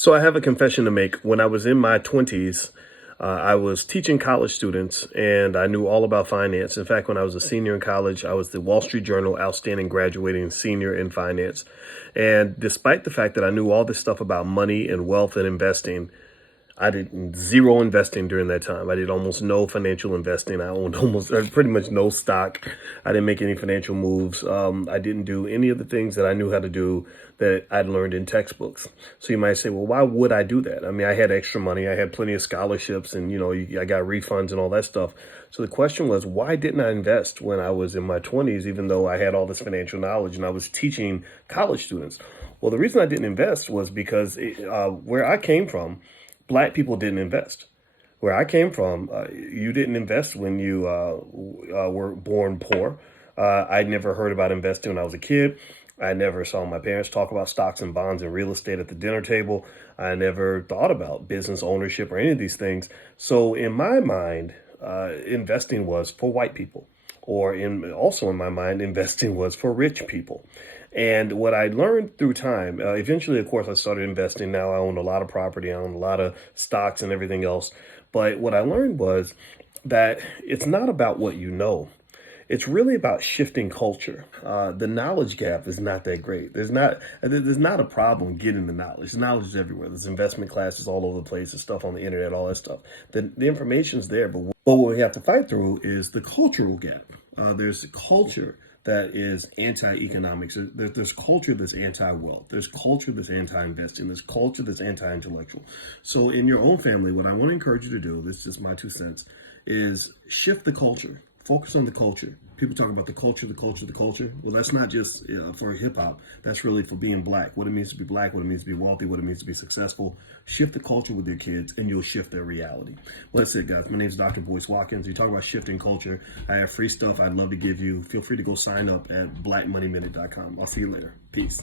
So I have a confession to make. When I was in my 20s, I was teaching college students and I knew all about finance. In fact, when I was a senior in college, I was the Wall Street Journal Outstanding Graduating Senior in Finance. And despite the fact that I knew all this stuff about money and wealth and investing, I did zero investing during that time. I did almost no financial investing. I owned pretty much no stock. I didn't make any financial moves. I didn't do any of the things that I knew how to do that I'd learned in textbooks. So you might say, well, why would I do that? I mean, I had extra money. I had plenty of scholarships and, I got refunds and all that stuff. So the question was, why didn't I invest when I was in my 20s, even though I had all this financial knowledge and I was teaching college students? Well, the reason I didn't invest was because where I came from, Black people didn't invest. Where I came from, you didn't invest when you were born poor. I never heard about investing when I was a kid. I never saw my parents talk about stocks and bonds and real estate at the dinner table. I never thought about business ownership or any of these things. So in my mind, investing was for white people. Or also in my mind, investing was for rich people. And what I learned through time, eventually, of course, I started investing. Now I own a lot of property, I own a lot of stocks and everything else. But what I learned was that it's not about what you know. It's really about shifting culture. The knowledge gap is not that great. There's not a problem getting the knowledge. The knowledge is everywhere. There's investment classes all over the place. There's stuff on the internet, all that stuff. The information's there, but what we have to fight through is the cultural gap. There's culture that is anti-economics. There's culture that's anti-wealth. There's culture that's anti-investing. There's culture that's anti-intellectual. So in your own family, what I want to encourage you to do, this is just my 2 cents, is shift the culture. Focus on the culture. People talk about the culture, the culture, the culture. Well, that's not just for hip hop. That's really for being Black. What it means to be Black, what it means to be wealthy, what it means to be successful. Shift the culture with your kids and you'll shift their reality. Well, that's it, guys. My name is Dr. Boyce Watkins. We talk about shifting culture. I have free stuff I'd love to give you. Feel free to go sign up at blackmoneyminute.com. I'll see you later. Peace.